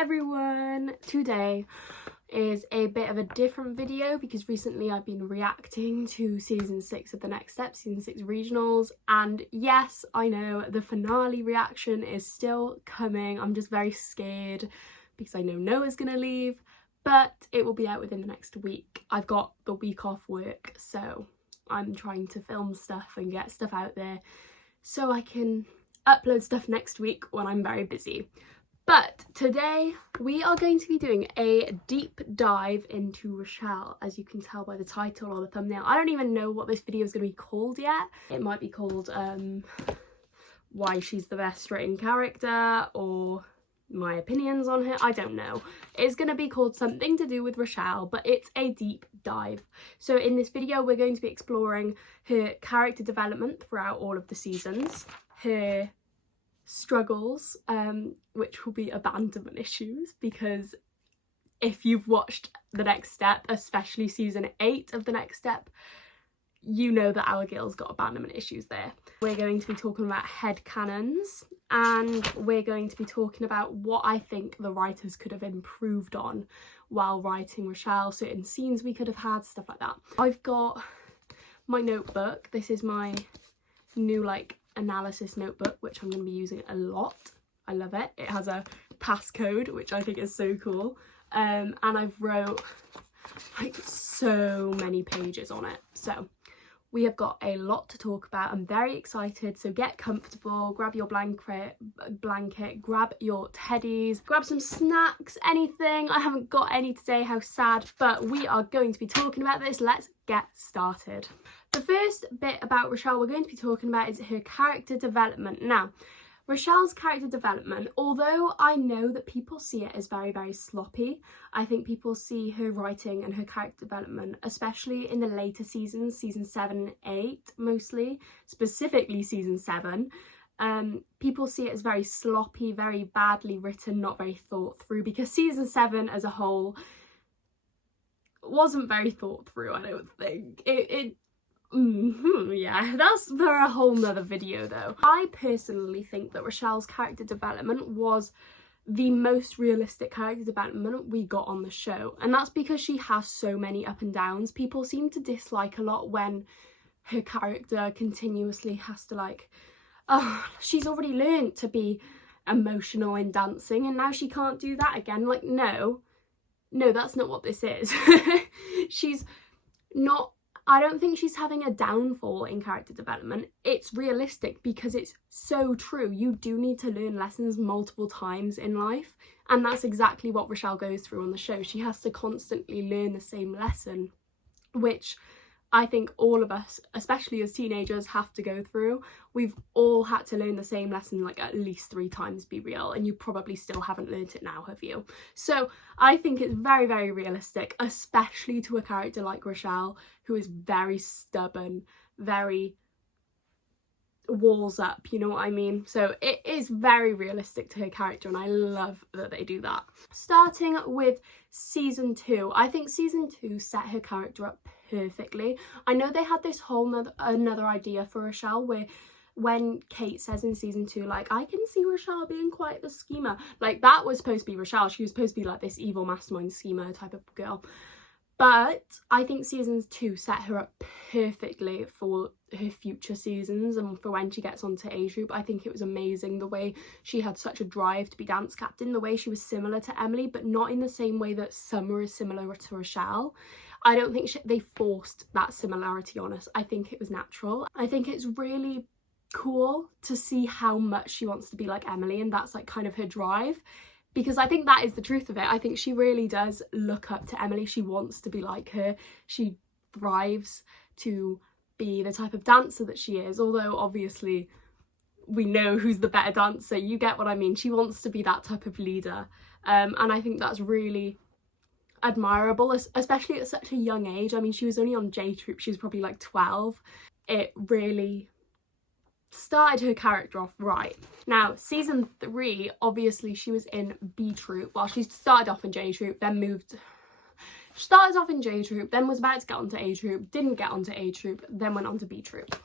everyone! Today is a bit of a different video because recently I've been reacting to season 6 of The Next Step, season 6 regionals, and yes, I know the finale reaction is still coming. I'm just very scared because I know Noah's gonna leave, but it will be out within the next week. I've got the week off work, so I'm trying to film stuff and get stuff out there so I can upload stuff next week when I'm very busy. But today we are going to be doing a deep dive into Richelle, as you can tell by the title or the thumbnail. I don't even know what this video is going to be called yet. It might be called why she's the best written character, or my opinions on her. I don't know. It's going to be called something to do with Richelle, but it's a deep dive. So in this video we're going to be exploring her character development throughout all of the seasons, her struggles, which will be abandonment issues, because if you've watched The Next Step, especially season 8 of The Next Step, you know that our girl's got abandonment issues there. We're going to be talking about headcanons, and we're going to be talking about what I think the writers could have improved on while writing Richelle, certain scenes we could have had, stuff like that. I've got my notebook. This is my new analysis notebook, which I'm going to be using a lot. I love it. It has a passcode, which I think is so cool, and I've wrote so many pages on it. So we have got a lot to talk about. I'm very excited, so get comfortable, grab your blanket, grab your teddies, grab some snacks, anything. I haven't got any today, how sad, but we are going to be talking about this. Let's get started. The first bit about Richelle we're going to be talking about is her character development. Now, Richelle's character development, although I know that people see it as very, very sloppy, I think people see her writing and her character development, especially in the later seasons, season 7 and 8 mostly, specifically season 7, people see it as very sloppy, very badly written, not very thought through, because season 7 as a whole wasn't very thought through, I don't think. Yeah, that's for a whole nother video though. I personally think that Richelle's character development was the most realistic character development we got on the show, and that's because she has so many up and downs. People seem to dislike a lot when her character continuously has to she's already learned to be emotional in dancing and now she can't do that again. No, that's not what this is. She's not, I don't think she's having a downfall in character development. It's realistic because it's so true. You do need to learn lessons multiple times in life, and that's exactly what Richelle goes through on the show. She has to constantly learn the same lesson, which I think all of us, especially as teenagers, have to go through. We've all had to learn the same lesson at least 3 times, be real, and you probably still haven't learnt it now, have you? So I think it's very, very realistic, especially to a character like Richelle, who is very stubborn, very walls up, you know what I mean? So it is very realistic to her character, and I love that they do that. Starting with season 2, I think season 2 set her character up perfectly. I know they had this whole another idea for Richelle, where when Kate says in season 2, I can see Richelle being quite the schemer, that was supposed to be Richelle. She was supposed to be this evil mastermind schemer type of girl. But I think season 2 set her up perfectly for her future seasons and for when she gets onto age group. I think it was amazing the way she had such a drive to be dance captain, the way she was similar to Emily, but not in the same way that Summer is similar to Richelle. I don't think they forced that similarity on us. I think it was natural. I think it's really cool to see how much she wants to be like Emily, and that's kind of her drive. Because I think that is the truth of it. I think she really does look up to Emily. She wants to be like her. She thrives to be the type of dancer that she is. Although obviously we know who's the better dancer. You get what I mean. She wants to be that type of leader. And I think that's really admirable, especially at such a young age. I mean, she was only on J Troop. She was probably 12. It really started her character off right. Now, season 3, obviously she was in B Troop. Well, she started off in J Troop, then started off in J Troop, then was about to get onto A Troop, didn't get onto A Troop, then went on to B Troop.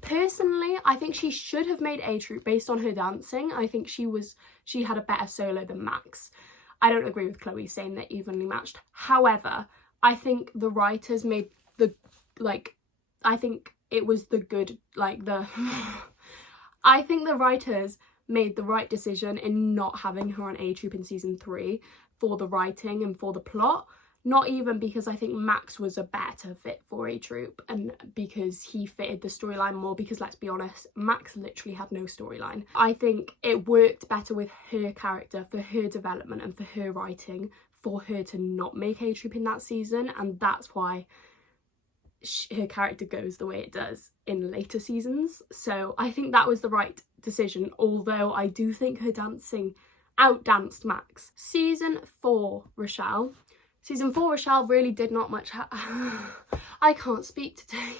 Personally, I think she should have made A Troop based on her dancing. I think she had a better solo than Max. I don't agree with Chloe saying they're evenly matched. However, I think the writers made the, like, I think it was the good, like, the... I think the writers made the right decision in not having her on A Troop in season 3 for the writing and for the plot. Not even because I think Max was a better fit for A Troop and because he fitted the storyline more, because let's be honest, Max literally had no storyline. I think it worked better with her character, for her development and for her writing, for her to not make A Troop in that season, and that's why her character goes the way it does in later seasons. So I think that was the right decision, although I do think her dancing outdanced Max. Season 4 Richelle. Season 4 Richelle really did not much I can't speak today.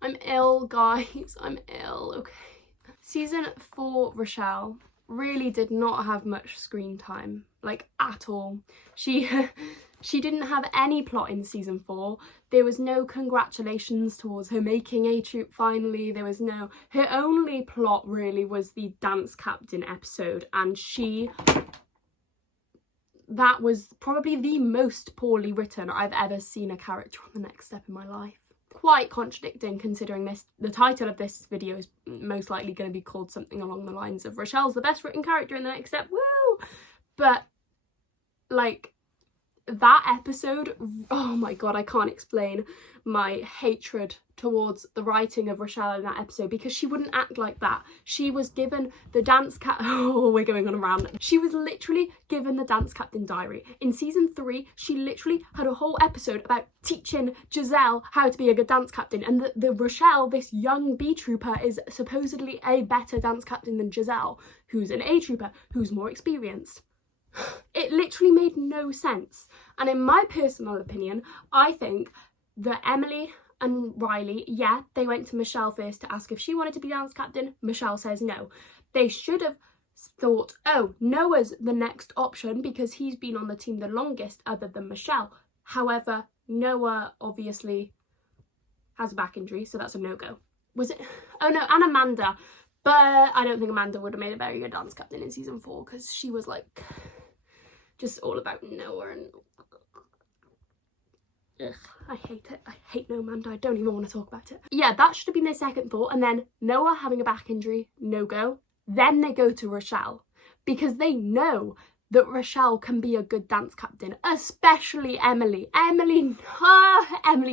I'm ill, guys. I'm ill, okay. Season 4 Richelle really did not have much screen time, like, at all. She didn't have any plot in season 4. There was no congratulations towards her making A Troop finally. There was no... Her only plot really was the dance captain episode, and that was probably the most poorly written I've ever seen a character on The Next Step in my life. Quite contradicting, considering the title of this video is most likely going to be called something along the lines of Richelle's the best written character in The Next Step, woo! But, like, that episode, oh my god, I can't explain my hatred towards the writing of Richelle in that episode, because she wouldn't act like that. She was given the dance oh, we're going on a rant. She was literally given the dance captain diary. In season 3, she literally had a whole episode about teaching Giselle how to be a good dance captain, and the Richelle, this young B trooper, is supposedly a better dance captain than Giselle, who's an A trooper, who's more experienced. It literally made no sense. And in my personal opinion, I think that Emily and Riley, yeah, they went to Michelle first to ask if she wanted to be dance captain. Michelle says no. They should have thought, oh, Noah's the next option because he's been on the team the longest other than Michelle. However, Noah obviously has a back injury, so that's a no-go. Was it? Oh no, and Amanda. But I don't think Amanda would have made a very good dance captain in season 4 because she was like just all about Noah and ugh, I hate it. I hate no Amanda. I don't even want to talk about it. Yeah, that should have been their second thought. And then Noah having a back injury, no go. Then they go to Richelle because they know that Richelle can be a good dance captain, especially Emily. Emily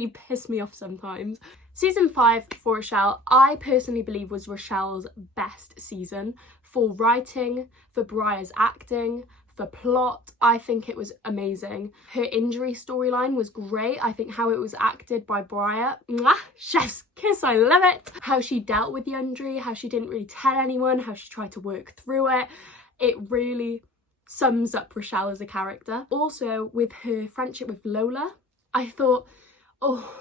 pissed me off sometimes. Season 5 for Richelle, I personally believe was Richelle's best season. For writing, for Briar's acting, for plot, I think it was amazing. Her injury storyline was great. I think how it was acted by Briar, mwah, chef's kiss, I love it. How she dealt with the injury, how she didn't really tell anyone, how she tried to work through it. It really sums up Richelle as a character. Also, with her friendship with Lola, I thought, oh,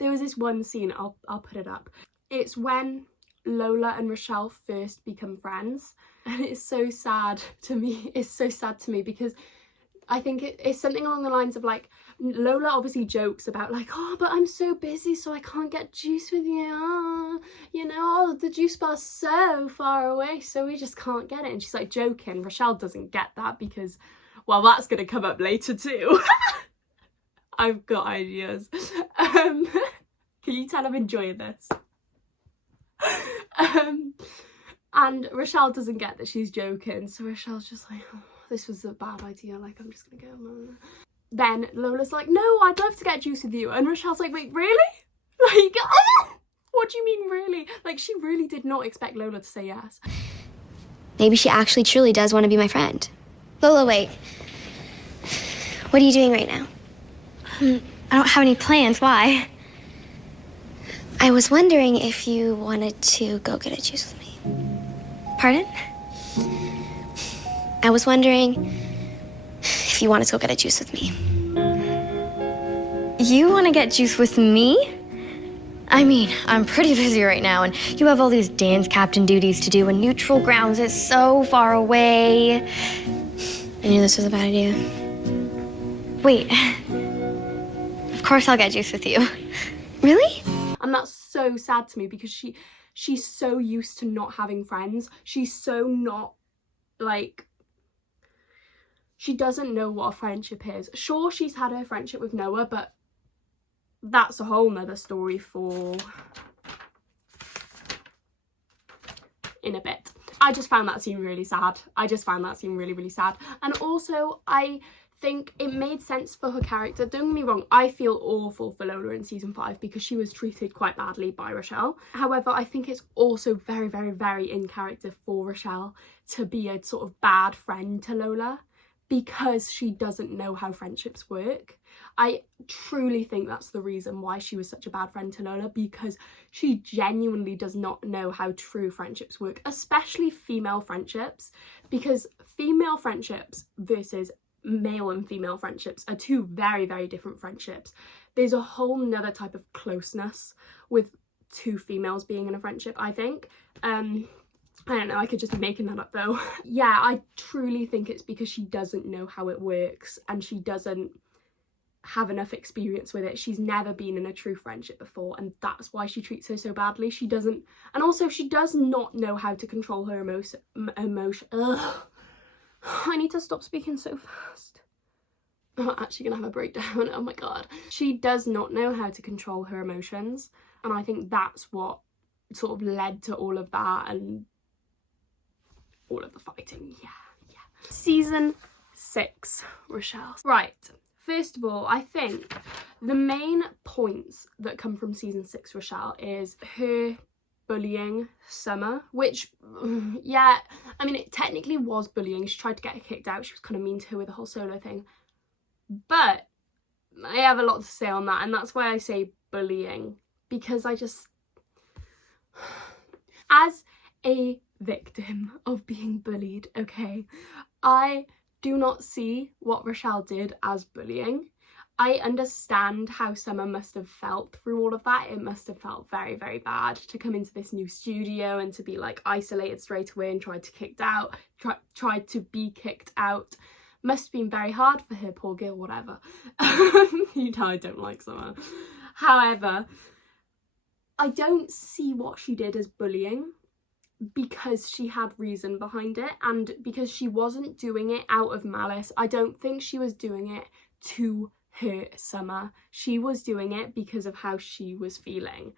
there was this one scene, I'll put it up. It's when Lola and Richelle first become friends, and it's so sad to me. It's so sad to me because I think it's something along the lines of like, Lola obviously jokes about like, oh, but I'm so busy so I can't get juice with you. Oh, you know, oh, the juice bar's so far away so we just can't get it. And she's like joking. Richelle doesn't get that because, well, that's going to come up later too. I've got ideas. Can you tell I'm enjoying this? And Richelle doesn't get that she's joking, so Richelle's just like, oh, this was a bad idea, like I'm just gonna go. Then Lola's like, no, I'd love to get juice with you, and Richelle's like, wait, really? Like, oh, what do you mean really? Like, she really did not expect Lola to say yes. Maybe she actually truly does want to be my friend. Lola, wait. What are you doing right now? I don't have any plans. Why? I was wondering if you wanted to go get a juice with me. Pardon? I was wondering if you wanted to go get a juice with me. You want to get juice with me? I mean, I'm pretty busy right now, and you have all these dance captain duties to do, and neutral grounds is so far away. I knew this was a bad idea. Wait. Of course I'll get juice with you. Really? And that's so sad to me because she's so used to not having friends. She's so not, like, she doesn't know what a friendship is. Sure, she's had her friendship with Noah, but that's a whole nother story for in a bit. I just found that scene really sad. I just found that scene really, really sad. And also, I think it made sense for her character. Don't get me wrong, I feel awful for Lola in season 5 because she was treated quite badly by Richelle. However, I think it's also very, very, very in character for Richelle to be a sort of bad friend to Lola because she doesn't know how friendships work. I truly think that's the reason why she was such a bad friend to Lola, because she genuinely does not know how true friendships work, especially female friendships, because female friendships versus male and female friendships are two very, very different friendships. There's a whole nother type of closeness with two females being in a friendship, I think. I don't know, I could just be making that up though. Yeah, I truly think it's because she doesn't know how it works and she doesn't have enough experience with it. She's never been in a true friendship before, and that's why she treats her so badly. She doesn't, and also she does not know how to control her emotion. Ugh. I need to stop speaking so fast. I'm actually gonna have a breakdown. Oh my god. She does not know how to control her emotions, and I think that's what sort of led to all of that and all of the fighting. Yeah. Season 6, Richelle. Right. First of all, I think the main points that come from season 6 Richelle is her bullying Summer, which, yeah, I mean, it technically was bullying. She tried to get her kicked out. She was kind of mean to her with the whole solo thing. But I have a lot to say on that, and that's why I say bullying, because I just, as a victim of being bullied, okay, I do not see what Richelle did as bullying. I understand how Summer must have felt through all of that. It must have felt very, very bad to come into this new studio and to be like isolated straight away and tried to be kicked out. Must have been very hard for her, poor girl, whatever. You know I don't like Summer. However, I don't see what she did as bullying, because she had reason behind it and because she wasn't doing it out of malice. I don't think she was doing it to hurt Summer. She was doing it because of how she was feeling.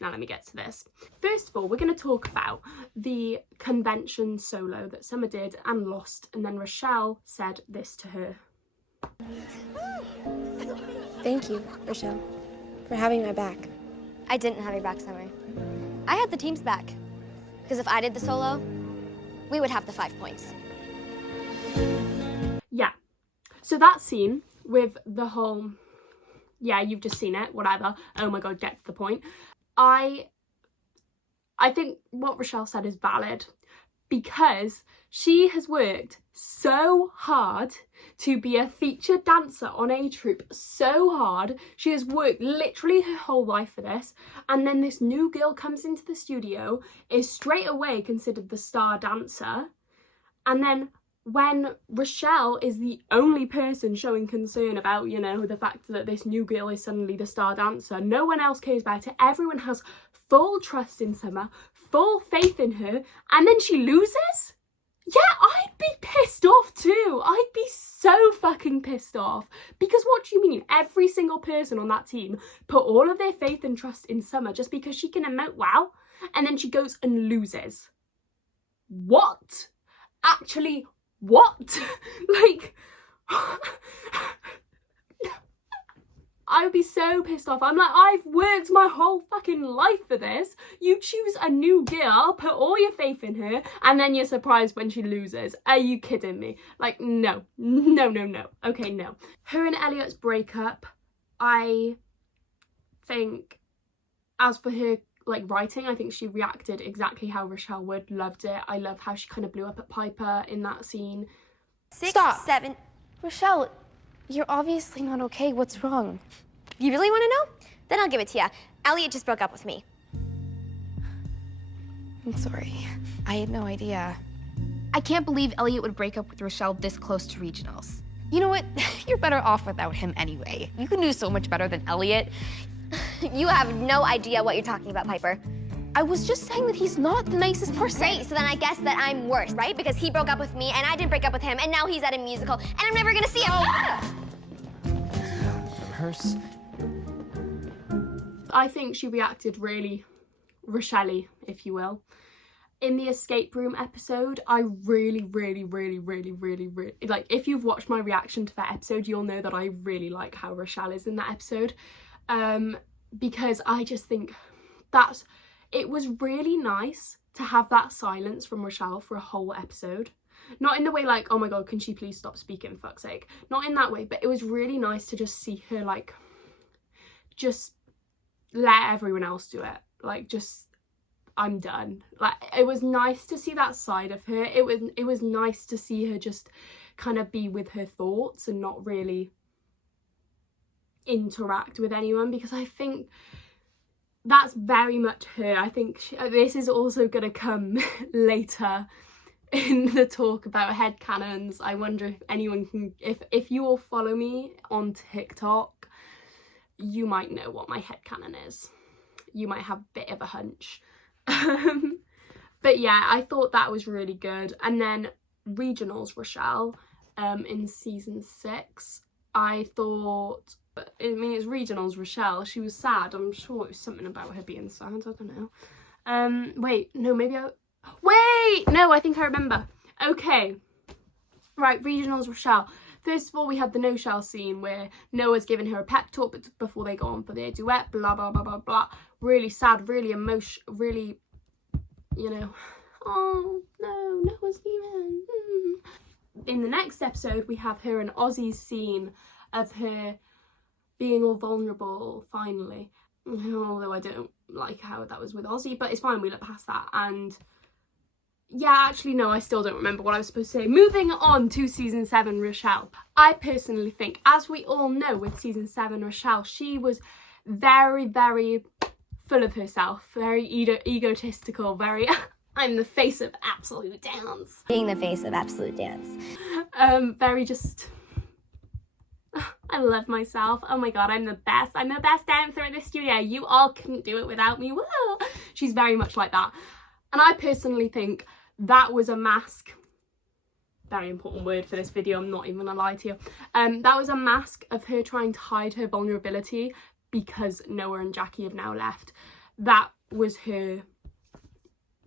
Now let me get to this. First of all, we're going to talk about the convention solo that Summer did and lost, and then Richelle said this to her. Thank you, Richelle, for having my back. I didn't have your back, Summer. I had the team's back. Because if I did the solo, we would have the 5 points. Yeah. So that scene with the whole, yeah, you've just seen it, whatever. Oh my god, get to the point. I think what Richelle said is valid, because she has worked so hard to be a featured dancer on a troupe, so hard. She has worked literally her whole life for this, and then this new girl comes into the studio, is straight away considered the star dancer, and then when Richelle is the only person showing concern about, you know, the fact that this new girl is suddenly the star dancer, no one else cares about it. Everyone has full trust in Summer, full faith in her, and then she loses? Yeah, I'd be pissed off too. I'd be so fucking pissed off. Because what do you mean? Every single person on that team put all of their faith and trust in Summer just because she can emote well, and then she goes and loses. What? Actually, what? Like, I would be so pissed off. I'm like, I've worked my whole fucking life for this. You choose a new girl, put all your faith in her, and then you're surprised when she loses. Are you kidding me? Like, no. Okay, no. Her and Elliot's breakup, I think, as for her, like, writing, I think she reacted exactly how Richelle would. Loved it. I love how she kind of blew up at Piper in that scene. 6, Stop. 7. Richelle, you're obviously not okay. What's wrong? You really want to know? Then I'll give it to you. Elliot just broke up with me. I'm sorry. I had no idea. I can't believe Elliot would break up with Richelle this close to regionals. You know what? You're better off without him anyway. You can do so much better than Elliot. You have no idea what you're talking about, Piper. I was just saying that he's not the nicest person. Great, so then I guess that I'm worse, right? Because he broke up with me, and I didn't break up with him, and now he's at a musical, and I'm never gonna see him. Hers. I think she reacted really Richelle, if you will. In the escape room episode, I really, like, if you've watched my reaction to that episode, you'll know that I really like how Richelle is in that episode. Because I just think it was really nice to have that silence from Richelle for a whole episode. Not in the way like, oh my god, can she please stop speaking, fuck's sake. Not in that way, but it was really nice to just see her, like, just let everyone else do it. Like, just, I'm done. Like, it was nice to see that side of her. It was nice to see her just kind of be with her thoughts and not really interact with anyone, because I think that's very much her. I think this is also going to come later in the talk about headcanons. I wonder if anyone can, if you all follow me on TikTok, you might know what my headcanon is. You might have a bit of a hunch. But yeah, I thought that was really good. And then regionals Richelle in season 6, I thought, I mean, it's regionals Richelle, she was sad. I'm sure it was something about her being sad, I don't know. Wait, no, maybe I think I remember. Okay, right, regionals Richelle. First of all, we had the no-shell scene where Noah's giving her a pep talk before they go on for their duet, blah, blah, blah, blah, blah. Really sad, really emotional, really, you know, oh, no, Noah's leaving. In the next episode, we have her and Ozzy's scene of her being all vulnerable, finally. Although I don't like how that was with Ozzy, but it's fine, we look past that. And yeah, actually, no, I still don't remember what I was supposed to say. Moving on to season 7, Richelle. I personally think, as we all know with season 7, Richelle, she was very, very full of herself, very egotistical, very, I'm the face of absolute dance. Being the face of absolute dance. Very just, I love myself. Oh my god, I'm the best. I'm the best dancer in the studio. You all couldn't do it without me. Woo! She's very much like that. And I personally think that was a mask. Very important word for this video, I'm not even gonna lie to you. That was a mask of her trying to hide her vulnerability because Noah and Jackie have now left. That was her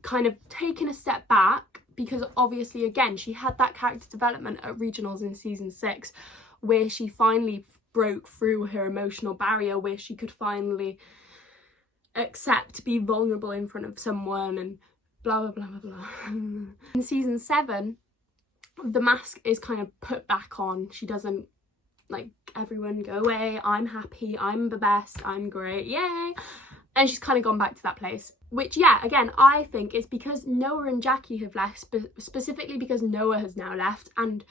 kind of taking a step back, because obviously, again, she had that character development at regionals in season 6 where she finally broke through her emotional barrier, where she could finally accept to be vulnerable in front of someone and blah blah blah blah blah. In season 7, the mask is kind of put back on. She doesn't, like, everyone go away, I'm happy, I'm the best, I'm great, yay. And she's kind of gone back to that place, which, yeah, again, I think it's because Noah and Jackie have left, specifically because Noah has now left, and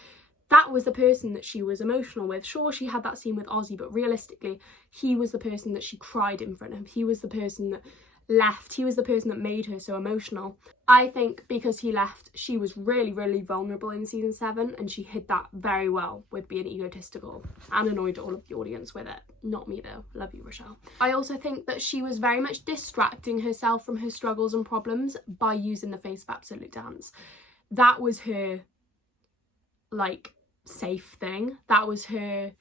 that was the person that she was emotional with. Sure, she had that scene with Ozzy, but realistically, he was the person that she cried in front of. He was the person that left. He was the person that made her so emotional. I think because he left, she was really, really vulnerable in season 7, and she hid that very well with being egotistical and annoyed all of the audience with it. Not me though. Love you, Richelle. I also think that she was very much distracting herself from her struggles and problems by using the face of absolute dance. That was her, like, safe thing. That was her,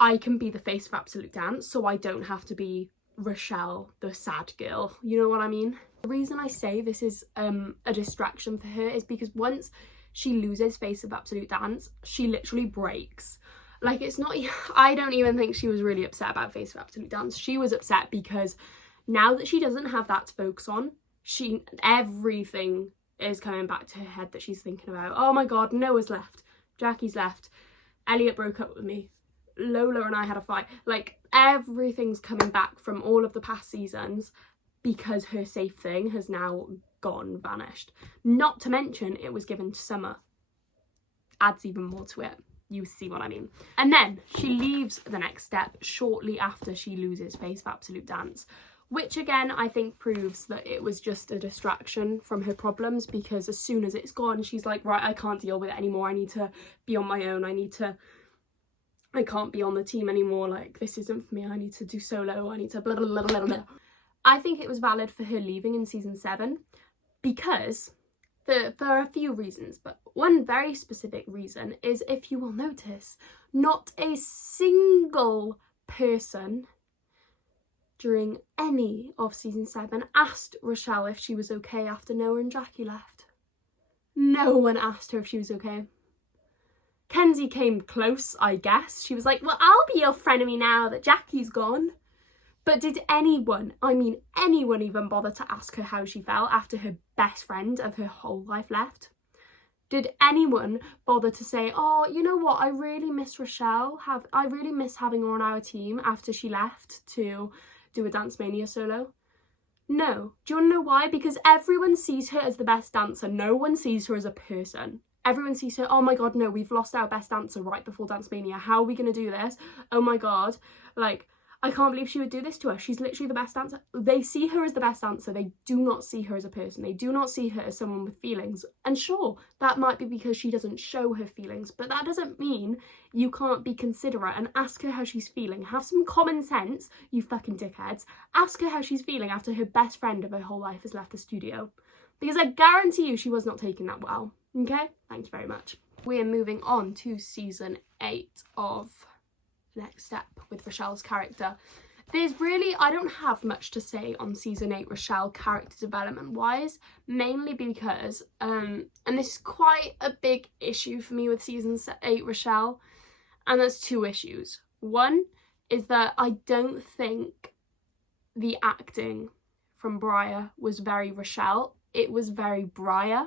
I can be the face of absolute dance, so I don't have to be Richelle, the sad girl. You know what I mean? The reason I say this is a distraction for her is because once she loses face of absolute dance, she literally breaks. Like, it's not, I don't even think she was really upset about face of absolute dance. She was upset because now that she doesn't have that to focus on, everything is coming back to her head that she's thinking about. Oh my god, Noah's left, Jackie's left, Elliot broke up with me, Lola and I had a fight. Like, everything's coming back from all of the past seasons because her safe thing has now gone, vanished. Not to mention it was given to Summer. Adds even more to it. You see what I mean. And then she leaves the next step shortly after she loses face of absolute dance, which again I think proves that it was just a distraction from her problems, because as soon as it's gone, she's like, right, I can't deal with it anymore. I need to be on my own. I need to I can't be on the team anymore, like, this isn't for me, I need to do solo, I need to blah, blah, blah, blah, blah. I think it was valid for her leaving in season 7 because, for a few reasons, but one very specific reason is, if you will notice, not a single person during any of season 7 asked Richelle if she was okay after Noah and Jackie left. No one asked her if she was okay. Kenzie came close, I guess. She was like, well, I'll be your frenemy now that Jackie's gone. But did anyone, I mean anyone, even bother to ask her how she felt after her best friend of her whole life left? Did anyone bother to say, oh, you know what, I really miss Richelle. I really miss having her on our team after she left to do a Dance Mania solo? No. Do you want to know why? Because everyone sees her as the best dancer. No one sees her as a person. Everyone sees her, oh my god, no, we've lost our best dancer right before Dance Mania. How are we going to do this? Oh my god. Like, I can't believe she would do this to us. She's literally the best dancer. They see her as the best dancer. They do not see her as a person. They do not see her as someone with feelings. And sure, that might be because she doesn't show her feelings, but that doesn't mean you can't be considerate and ask her how she's feeling. Have some common sense, you fucking dickheads. Ask her how she's feeling after her best friend of her whole life has left the studio. Because I guarantee you she was not taking that well. Okay? Thank you very much. We are moving on to season 8 of Next Step with Richelle's character. There's really, I don't have much to say on season 8 Richelle character development wise, mainly because, and this is quite a big issue for me with season 8 Richelle, and there's 2 issues. One is that I don't think the acting from Briar was very Richelle, it was very Briar.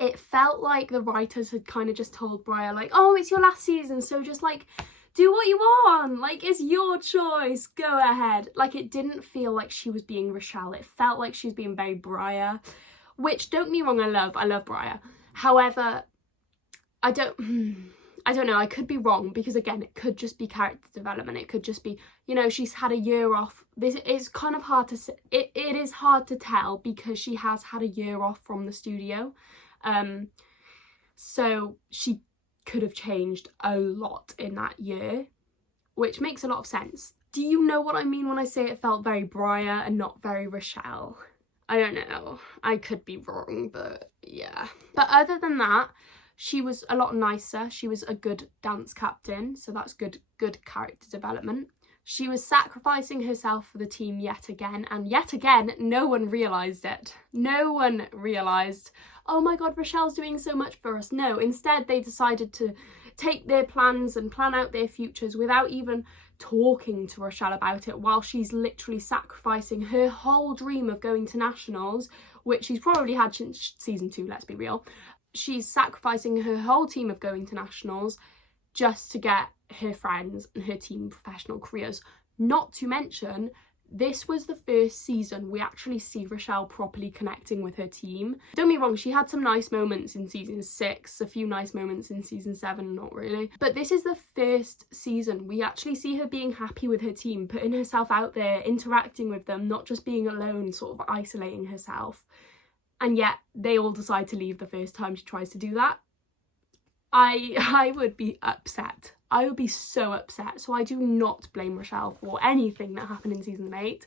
It felt like the writers had kind of just told Briar, like, oh, it's your last season, so just like, do what you want, like, it's your choice, go ahead. Like, it didn't feel like she was being Richelle, it felt like she was being very Briar, which, don't get me wrong, I love Briar. However, I don't know, I could be wrong, because again, it could just be character development, it could just be, you know, she's had a year off. This is kind of hard to say, it is hard to tell because she has had a year off from the studio, so she could have changed a lot in that year, which makes a lot of sense. Do you know what I mean when I say it felt very Briar and not very Richelle? I don't know, I could be wrong, but yeah. But other than that, she was a lot nicer. She was a good dance captain, so that's good character development. She was sacrificing herself for the team yet again, and yet again, no one realised it. No one realised, oh my god, Richelle's doing so much for us. No, instead they decided to take their plans and plan out their futures without even talking to Richelle about it, while she's literally sacrificing her whole dream of going to nationals, which she's probably had since season 2, let's be real. She's sacrificing her whole team of going to nationals just to get her friends and her team professional careers. Not to mention, this was the first season we actually see Richelle properly connecting with her team. Don't get me wrong, she had some nice moments in season 6, a few nice moments in season 7, not really. But this is the first season we actually see her being happy with her team, putting herself out there, interacting with them, not just being alone, sort of isolating herself. And yet they all decide to leave the first time she tries to do that. I would be upset. I would be so upset. So I do not blame Richelle for anything that happened in season 8.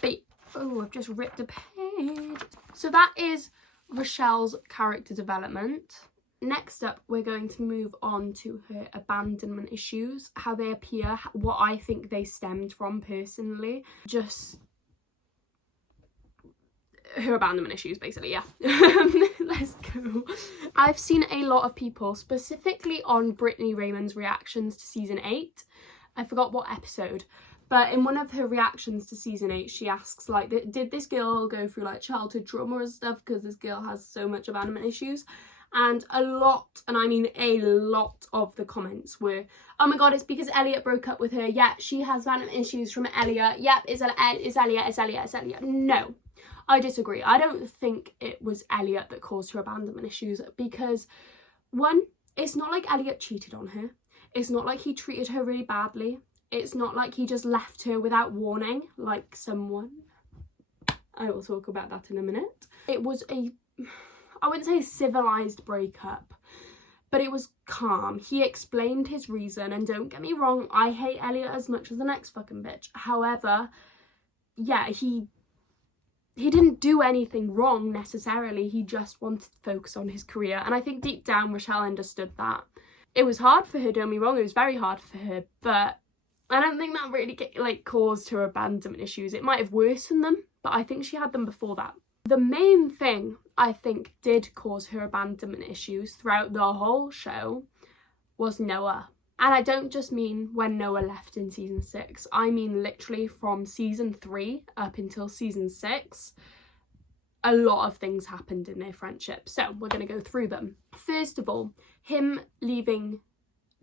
But, oh, I've just ripped a page. So that is Richelle's character development. Next up, we're going to move on to her abandonment issues, how they appear, what I think they stemmed from personally. Just her abandonment issues, basically, yeah. Let's go. I've seen a lot of people, specifically on Brittany Raymond's reactions to season 8. I forgot what episode, but in one of her reactions to season 8, she asks, like, did this girl go through, like, childhood trauma and stuff, because this girl has so much abandonment issues? And a lot, and I mean a lot of the comments were, oh my god, it's because Elliot broke up with her. Yeah, she has abandonment issues from Elliot. Yep, it's Elliot. No. I disagree. I don't think it was Elliot that caused her abandonment issues, because, one, it's not like Elliot cheated on her. It's not like he treated her really badly. It's not like he just left her without warning, like someone. I will talk about that in a minute. It was a, I wouldn't say a civilised breakup, but it was calm. He explained his reason, and don't get me wrong, I hate Elliot as much as the next fucking bitch. However, yeah, he didn't do anything wrong necessarily. He just wanted to focus on his career, and I think deep down Richelle understood that. It was hard for her, don't get me wrong, it was very hard for her, but I don't think that really caused her abandonment issues. It might have worsened them, but I think she had them before that. The main thing I think did cause her abandonment issues throughout the whole show was Noah. And I don't just mean when Noah left in season 6. I mean literally from season 3 up until season 6. A lot of things happened in their friendship. So we're going to go through them. First of all, him leaving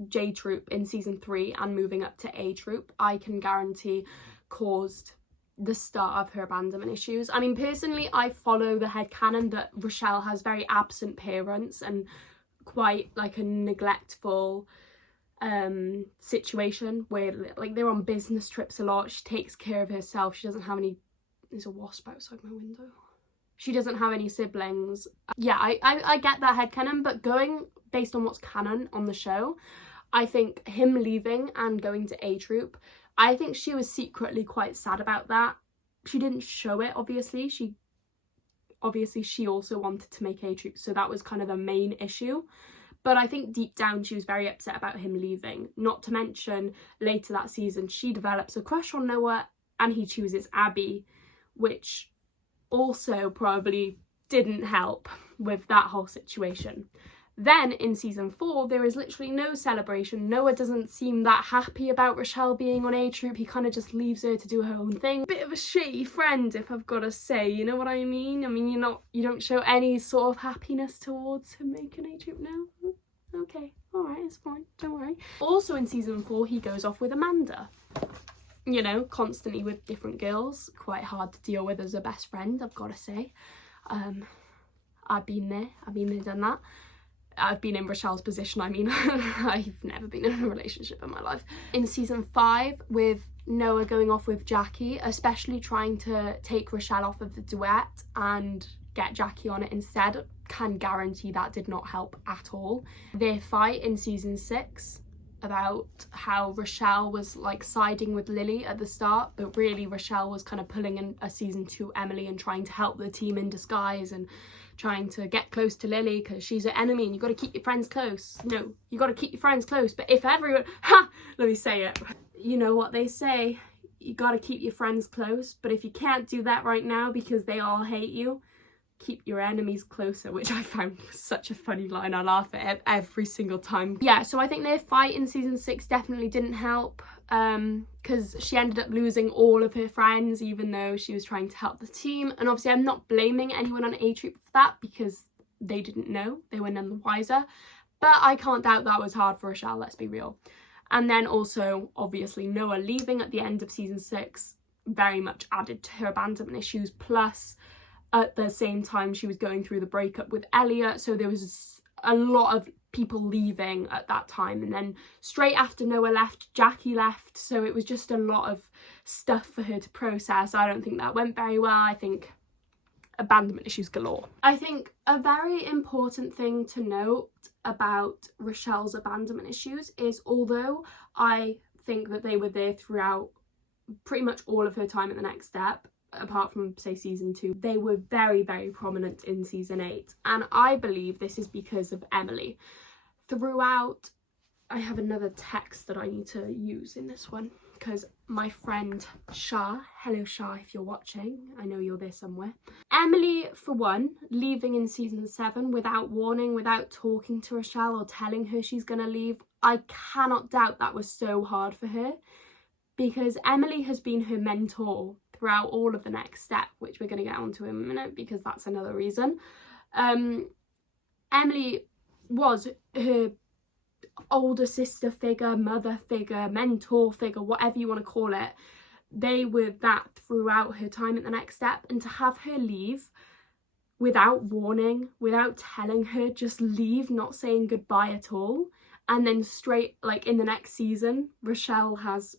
J Troop in season 3 and moving up to A Troop, I can guarantee caused the start of her abandonment issues. I mean, personally, I follow the headcanon that Richelle has very absent parents and quite like a neglectful situation where like they're on business trips a lot. She takes care of herself. She doesn't have any... There's a wasp outside my window. She doesn't have any siblings. Yeah, I get that headcanon, but going based on what's canon on the show, I think him leaving and going to A Troop, I think she was secretly quite sad about that. She didn't show it, obviously. She also wanted to make A Troop, so that was kind of the main issue. But I think deep down she was very upset about him leaving. Not to mention, later that season, she develops a crush on Noah and he chooses Abby, which also probably didn't help with that whole situation. Then in season 4, there is literally no celebration. Noah doesn't seem that happy about Richelle being on A Troop. He kind of just leaves her to do her own thing. Bit of a shitty friend, if I've got to say, you know what I mean? I mean, you don't show any sort of happiness towards him making A Troop now. Okay, alright, it's fine, don't worry. Also in season 4, he goes off with Amanda. You know, constantly with different girls. Quite hard to deal with as a best friend, I've got to say. I've been there, done that. I've been in Richelle's position, I mean. I've never been in a relationship in my life. In season 5, with Noah going off with Jackie, especially trying to take Richelle off of the duet and get Jackie on it instead, can guarantee that did not help at all. Their fight in season 6 about how Richelle was like siding with Lily at the start, but really Richelle was kind of pulling in a season 2 Emily and trying to help the team in disguise and trying to get close to Lily because she's an enemy and you got to keep your friends close. No, you got to keep your friends close, but if everyone... let me say it. You know what they say, you got to keep your friends close, but if you can't do that right now because they all hate you, keep your enemies closer, which I found such a funny line. I laugh at it every single time. Yeah, so I think their fight in season 6 definitely didn't help because she ended up losing all of her friends even though she was trying to help the team. And obviously I'm not blaming anyone on A Troop for that because they didn't know, they were none the wiser, but I can't doubt that was hard for Richelle, let's be real. And then also obviously Noah leaving at the end of season 6 very much added to her abandonment issues, plus at the same time she was going through the breakup with Elliot, so there was a lot of people leaving at that time. And then straight after Noah left, Jackie left, so it was just a lot of stuff for her to process. I don't think that went very well. I think abandonment issues galore. I think a very important thing to note about Richelle's abandonment issues is, although I think that they were there throughout pretty much all of her time at the Next Step, apart from say season 2, they were very, very prominent in season 8, and I believe this is because of Emily. Throughout, I have another text that I need to use in this one because my friend Shah, hello Shah if you're watching, I know you're there somewhere. Emily, for one, leaving in season 7 without warning, without talking to Richelle or telling her she's gonna leave, I cannot doubt that was so hard for her, because Emily has been her mentor throughout all of the Next Step, which we're going to get onto in a minute because that's another reason. Emily was her older sister figure, mother figure, mentor figure, whatever you want to call it. They were that throughout her time at the Next Step, and to have her leave without warning, without telling her, just leave, not saying goodbye at all, and then straight, like in the next season, Richelle has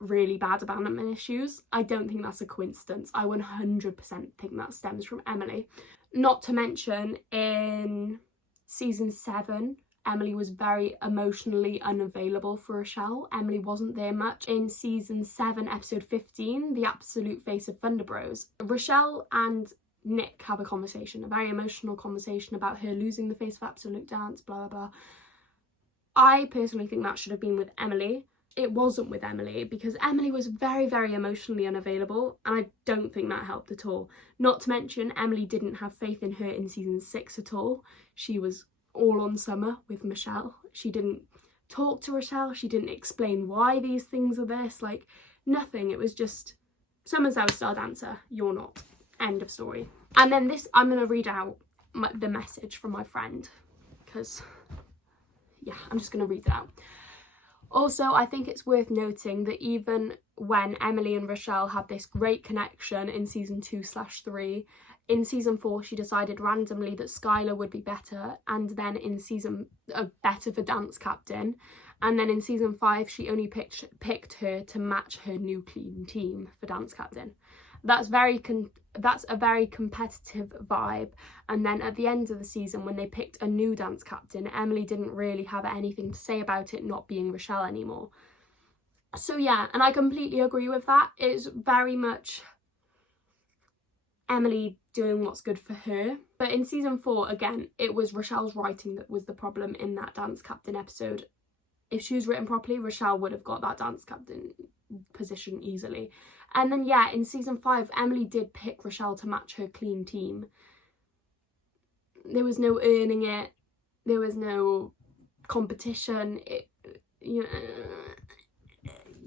really bad abandonment issues. I don't think that's a coincidence. I 100% think that stems from Emily. Not to mention in season 7, Emily was very emotionally unavailable for Richelle. Emily wasn't there much. In season 7, episode 15, The Absolute Face of Thunder Bros, Richelle and Nick have a conversation, a very emotional conversation about her losing the face of Absolute Dance, blah, blah, blah. I personally think that should have been with Emily. It wasn't with Emily because Emily was very, very emotionally unavailable, and I don't think that helped at all. Not to mention, Emily didn't have faith in her in season 6 at all. She was all on Summer with Michelle. She didn't talk to Richelle. She didn't explain why these things are this, like nothing. It was just, Summer's our star dancer, you're not. End of story. And then this, I'm going to read out the message from my friend because, yeah, I'm just going to read it out. Also, I think it's worth noting that even when Emily and Richelle had this great connection in season 2/3, in season 4 she decided randomly that Skylar would be better, and then in better for dance captain, and then in season 5 she only picked her to match her new clean team for dance captain. That's a very competitive vibe. And then at the end of the season, when they picked a new dance captain, Emily didn't really have anything to say about it not being Richelle anymore. So yeah, and I completely agree with that. It's very much Emily doing what's good for her. But in season 4, again, it was Richelle's writing that was the problem in that dance captain episode. If she was written properly, Richelle would have got that dance captain position easily. And then yeah, in season 5, Emily did pick Richelle to match her clean team. There was no earning it. There was no competition. You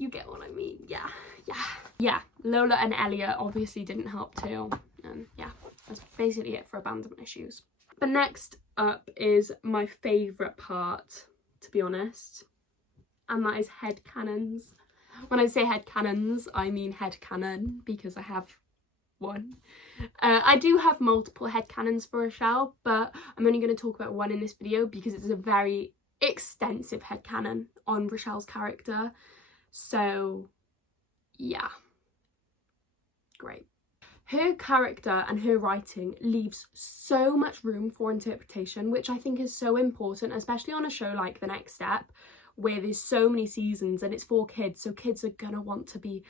get what I mean? Yeah. Lola and Elliot obviously didn't help too. And yeah, that's basically it for abandonment issues. But next up is my favourite part, to be honest, and that is headcanons. When I say headcanons, I mean headcanon because I have one. I do have multiple headcanons for Richelle, but I'm only going to talk about one in this video because it's a very extensive headcanon on Richelle's character. So yeah, great. Her character and her writing leaves so much room for interpretation, which I think is so important, especially on a show like The Next Step, where there's so many seasons and it's for kids, so kids are gonna want to be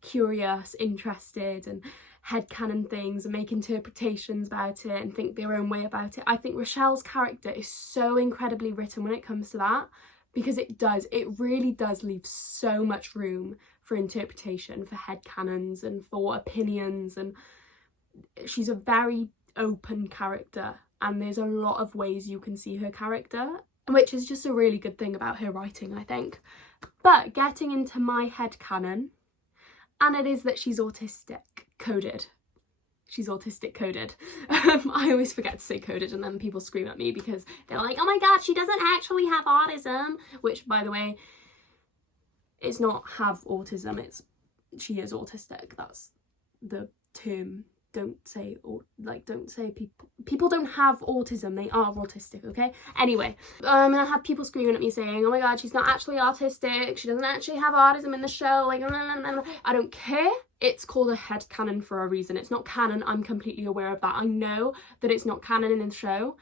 curious, interested, and headcanon things and make interpretations about it and think their own way about it. I think Richelle's character is so incredibly written when it comes to that, because it really does leave so much room for interpretation, for headcanons and for opinions, and she's a very open character and there's a lot of ways you can see her character, which is just a really good thing about her writing, I think. But getting into my headcanon, and it is that she's autistic coded. She's autistic coded. I always forget to say coded and then people scream at me because they're like, oh my god, she doesn't actually have autism, which, by the way, it's not have autism, it's she is autistic. That's the term. Don't say people don't have autism, they are autistic, okay? Anyway, I'm gonna have people screaming at me saying, oh my god, she's not actually autistic, she doesn't actually have autism in the show, like, I don't care. It's called a headcanon for a reason. It's not canon, I'm completely aware of that. I know that it's not canon in the show.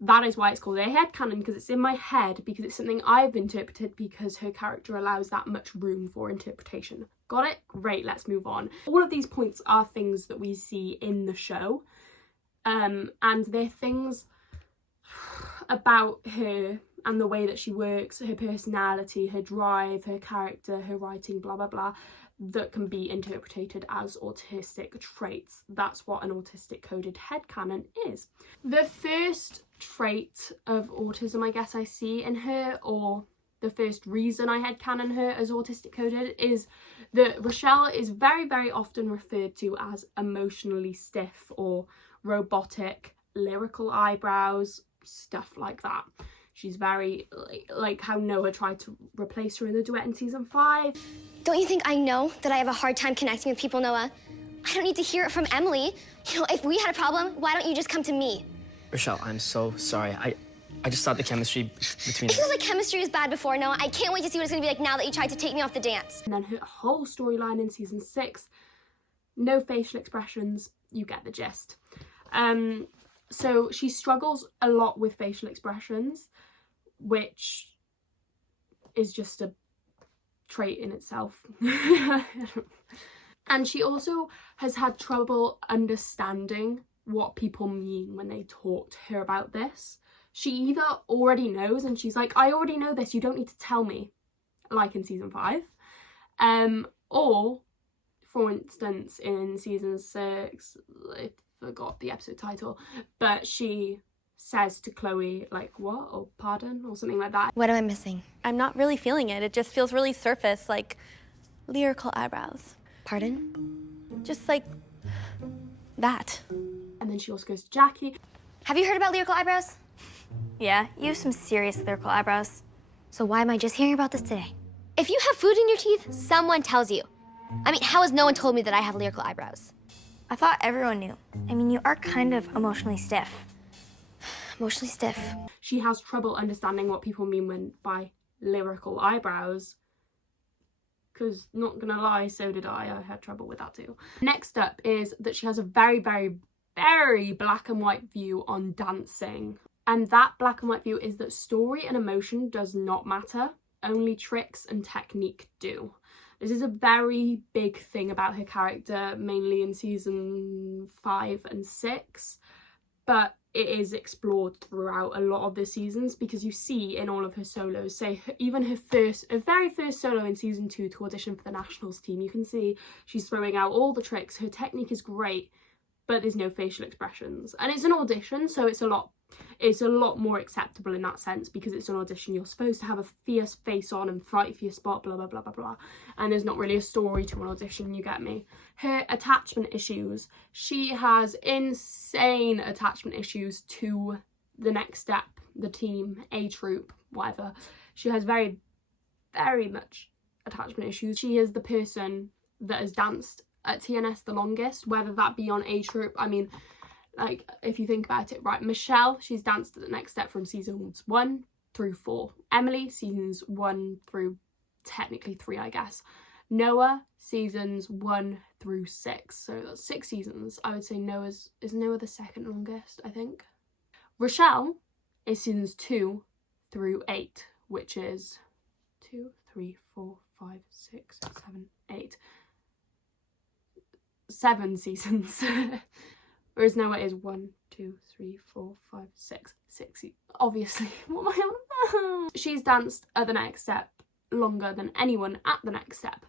That is why it's called a headcanon, because it's in my head, because it's something I've interpreted, because her character allows that much room for interpretation. Got it? Great, let's move on. All of these points are things that we see in the show, and they're things about her and the way that she works, her personality, her drive, her character, her writing, blah blah blah, that can be interpreted as autistic traits. That's what an autistic coded headcanon is. The first trait of autism I guess I see in her, or the first reason I headcanon her as autistic coded, is that Richelle is very, very often referred to as emotionally stiff or robotic, lyrical eyebrows, stuff like that. She's very, like how Noah tried to replace her in the duet in season 5. Don't you think I know that I have a hard time connecting with people, Noah? I don't need to hear it from Emily. You know, if we had a problem, why don't you just come to me? Richelle, I'm so sorry. I just thought the chemistry between It feels like chemistry was bad before, Noah. I can't wait to see what it's gonna be like now that you tried to take me off the dance. And then her whole storyline in season 6, no facial expressions, you get the gist. So she struggles a lot with facial expressions, which is just a trait in itself. And she also has had trouble understanding what people mean when they talk to her about this. She either already knows and she's like, I already know this, you don't need to tell me, like in season 5. Or, for instance, in season 6, I forgot the episode title, but she says to Chloe, like, what? Or pardon? Or something like that. What am I missing? I'm not really feeling it. It just feels really surface, like lyrical eyebrows. Pardon? Just like that. And then she also goes to Jackie. Have you heard about lyrical eyebrows? Yeah, you have some serious lyrical eyebrows. So why am I just hearing about this today? If you have food in your teeth, someone tells you. I mean, how has no one told me that I have lyrical eyebrows? I thought everyone knew. I mean, you are kind of emotionally stiff. Emotionally stiff. She has trouble understanding what people mean by lyrical eyebrows. Because, not gonna lie, so did I had trouble with that too. Next up is that she has a very, very, very black and white view on dancing. And that black and white view is that story and emotion does not matter, only tricks and technique do. This is a very big thing about her character, mainly in season 5 and 6, but it is explored throughout a lot of the seasons, because you see in all of her solos, say even her very first solo in season 2 to audition for the Nationals team, you can see she's throwing out all the tricks. Her technique is great, but there's no facial expressions, and it's an audition, so it's a lot more acceptable in that sense, because it's an audition. You're supposed to have a fierce face on and fight for your spot, blah blah blah blah blah, and there's not really a story to an audition, you get me. Her attachment issues, she has insane attachment issues to the next step, the team, A Troop, whatever. She has very, very much attachment issues. She is the person that has danced at TNS the longest, whether that be on A Troop. I mean, like, if you think about it, right, Michelle, she's danced at the next step from seasons 1 through 4. Emily, seasons 1 through technically 3, I guess. Noah, seasons 1 through 6. So that's 6 seasons. I would say is Noah the second longest, I think. Richelle is seasons 2 through 8, which is 2, 3, 4, 5, 6, 7, 8. 7 seasons. Whereas Noah is 1, 2, 3, 4, 5, 6. Obviously, what am I on about? She's danced at the next step longer than anyone at the next step,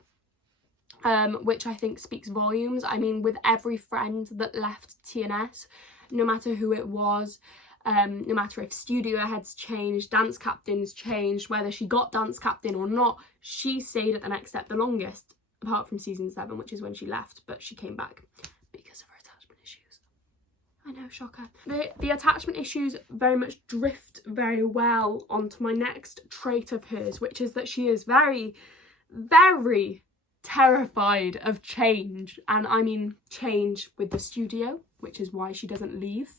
which I think speaks volumes. I mean, with every friend that left TNS, no matter who it was, no matter if studio heads changed, dance captains changed, whether she got dance captain or not, she stayed at the next step the longest, apart from season 7, which is when she left, but she came back because of her attachment issues. I know, shocker. The attachment issues very much drift very well onto my next trait of hers, which is that she is very, very terrified of change. And I mean change with the studio, which is why she doesn't leave.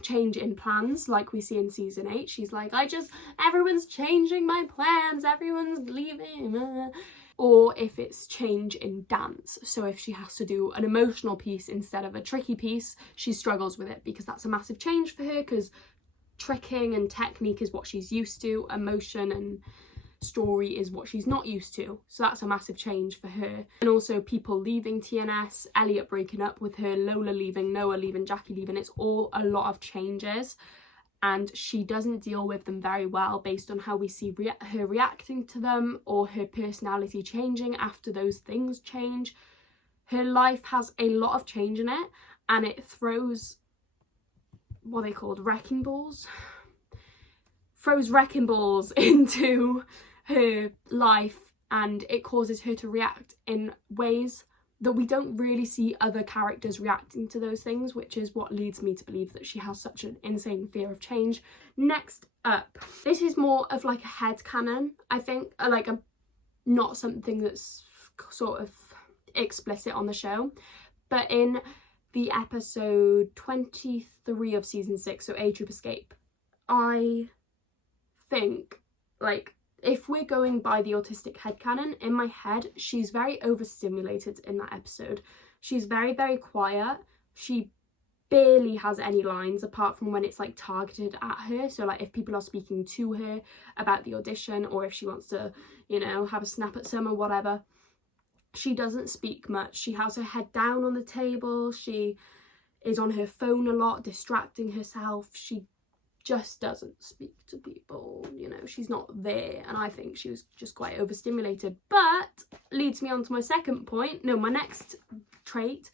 Change in plans, like we see in season 8. She's like, everyone's changing my plans, everyone's leaving. Or if it's change in dance, so if she has to do an emotional piece instead of a tricky piece, she struggles with it, because that's a massive change for her, because tricking and technique is what she's used to, emotion and story is what she's not used to, so that's a massive change for her. And also people leaving TNS, Elliot breaking up with her, Lola leaving, Noah leaving, Jackie leaving, it's all a lot of changes, and she doesn't deal with them very well based on how we see her reacting to them, or her personality changing after those things change. Her life has a lot of change in it, and it throws, what are they called, wrecking balls? Throws wrecking balls into her life, and it causes her to react in ways that we don't really see other characters reacting to those things, which is what leads me to believe that she has such an insane fear of change. Next up, this is more of like a headcanon, I think, like not something that's sort of explicit on the show, but in the episode 23 of season 6, so A Troop Escape, I think, like, if we're going by the autistic headcanon, in my head, she's very overstimulated in that episode. She's very, very quiet. She barely has any lines apart from when it's like targeted at her. So like if people are speaking to her about the audition, or if she wants to, you know, have a snap at some or whatever, she doesn't speak much. She has her head down on the table. She is on her phone a lot, distracting herself. She just doesn't speak to people, you know, she's not there. And I think she was just quite overstimulated. But leads me on to my second point, no, my next trait.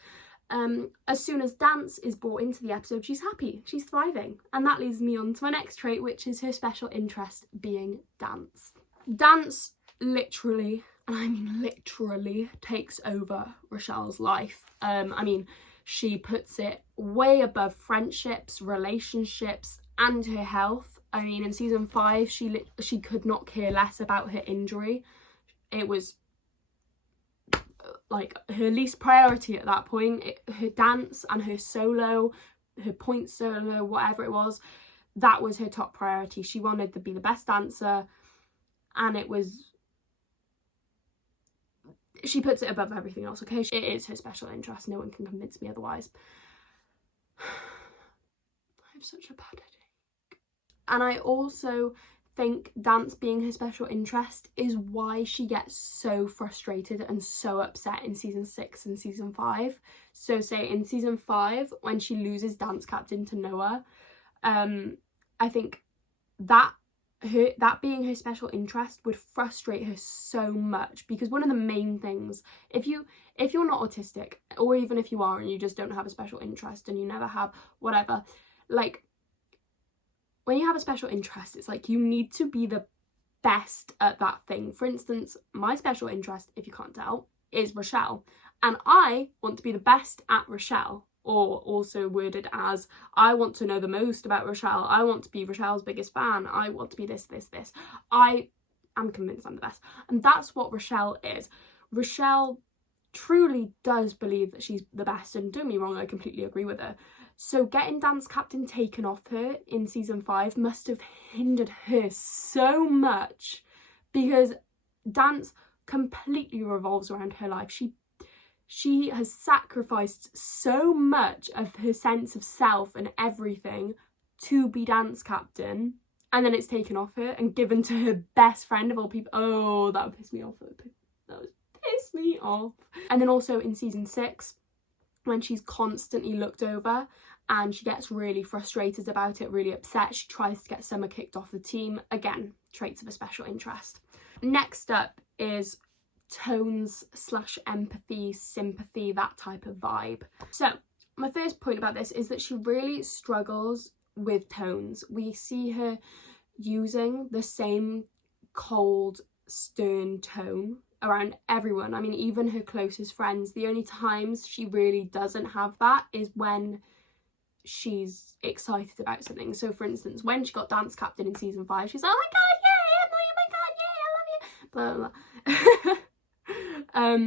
As soon as dance is brought into the episode, she's happy, she's thriving. And that leads me on to my next trait, which is her special interest being dance. Dance literally, and I mean literally, takes over Richelle's life. I mean, she puts it way above friendships, relationships, and her health. I mean, in season 5, she could not care less about her injury. It was like her least priority at that point. Her dance and her solo, her point solo, whatever it was, that was her top priority. She wanted to be the best dancer, and it was, she puts it above everything else, okay? It is her special interest. No one can convince me otherwise. I have such a bad headache. And I also think dance being her special interest is why she gets so frustrated and so upset in season 6 and season 5. So say in season 5, when she loses dance captain to Noah, I think that being her special interest would frustrate her so much, because one of the main things, if you're not autistic, or even if you are and you just don't have a special interest and you never have, whatever, like when you have a special interest, it's like you need to be the best at that thing. For instance, my special interest, if you can't tell, is Richelle, and I want to be the best at Richelle, or also worded as I want to know the most about Richelle. I want to be Richelle's biggest fan. I want to be this. I am convinced I'm the best, and that's what Richelle is. Richelle truly does believe that she's the best, and don't get me wrong, I completely agree with her. So getting dance captain taken off her in season 5 must have hindered her so much, because dance completely revolves around her life. She has sacrificed so much of her sense of self and everything to be dance captain, and then it's taken off her and given to her best friend of all people. Oh, that would piss me off. That would piss me off. And then also in season 6, when she's constantly looked over and she gets really frustrated about it, really upset, she tries to get Summer kicked off the team. Again, traits of a special interest. Next up is tones / empathy, sympathy, that type of vibe. So my first point about this is that she really struggles with tones. We see her using the same cold, stern tone around everyone. I mean, even her closest friends. The only times she really doesn't have that is when she's excited about something. So for instance, when she got dance captain in season 5, she's like, oh my god, yay, Emily, oh my god, yay, I love you, blah, blah,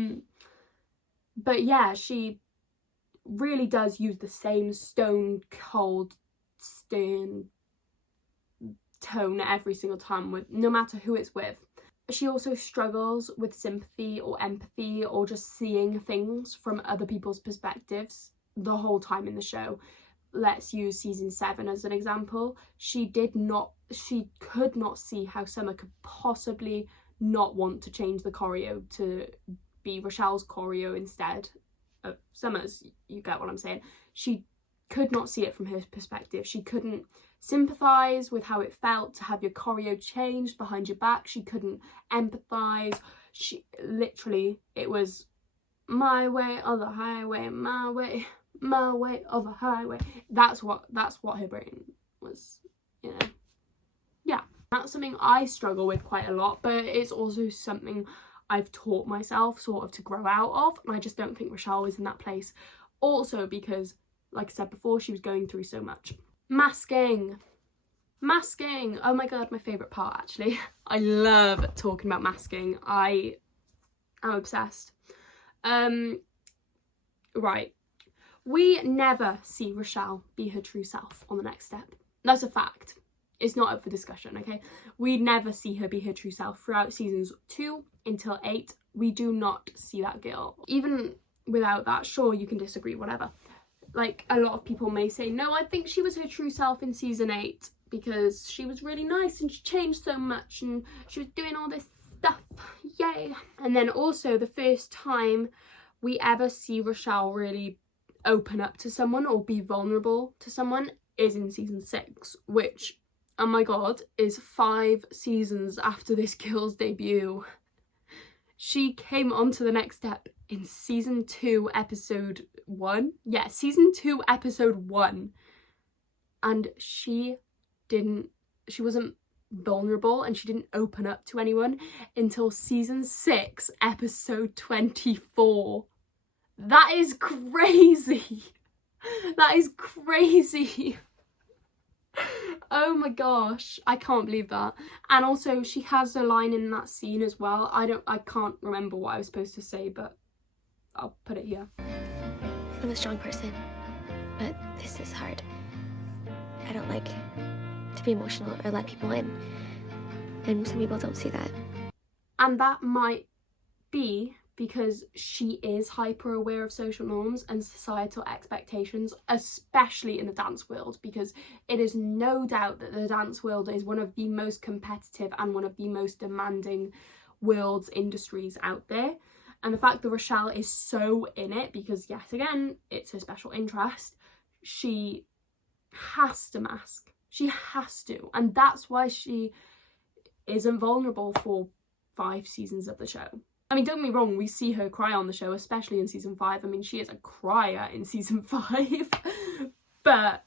blah. But yeah, she really does use the same stone cold, stern tone every single time, with no matter who it's with. She also struggles with sympathy or empathy, or just seeing things from other people's perspectives the whole time in the show. Let's use season 7 as an example. She could not see how Summer could possibly not want to change the choreo to be Richelle's choreo instead of Summer's. You get what I'm saying? She could not see it from her perspective. She couldn't sympathise with how it felt to have your choreo changed behind your back. She couldn't empathise. She literally, it was my way or the highway, my way or the highway. That's what her brain was, you know. Yeah, that's something I struggle with quite a lot, but it's also something I've taught myself sort of to grow out of, and I just don't think Richelle was in that place. Also because, like I said before, she was going through so much. Masking, oh my god, my favourite part actually. I love talking about masking. I am obsessed. Right, we never see Richelle be her true self on the next step. That's a fact. It's not up for discussion, okay? We never see her be her true self throughout seasons 2 until 8. We do not see that girl. Even without that, sure, you can disagree, whatever. like a lot of people may say, no, I think she was her true self in season 8 because she was really nice and she changed so much and she was doing all this stuff, yay. And then also the first time we ever see Richelle really open up to someone or be vulnerable to someone is in season 6, which, oh my god, is 5 seasons after this girl's debut. She came on to the next step in season 2 episode 1. Yeah, season 2 episode 1. And she wasn't vulnerable and she didn't open up to anyone until season 6 episode 24. That is crazy. That is crazy. Oh my gosh, I can't believe that. And also she has a line in that scene as well. I can't remember what I was supposed to say, but I'll put it here. I'm a strong person, but this is hard. I don't like to be emotional or let people in, and some people don't see that. And that might be because she is hyper aware of social norms and societal expectations, especially in the dance world, because it is no doubt that the dance world is one of the most competitive and one of the most demanding world's industries out there. And the fact that Richelle is so in it, because yet again, it's her special interest, she has to mask. She has to. And that's why she isn't vulnerable for 5 seasons of the show. I mean, don't get me wrong, we see her cry on the show, especially in season 5. I mean, she is a crier in season 5. But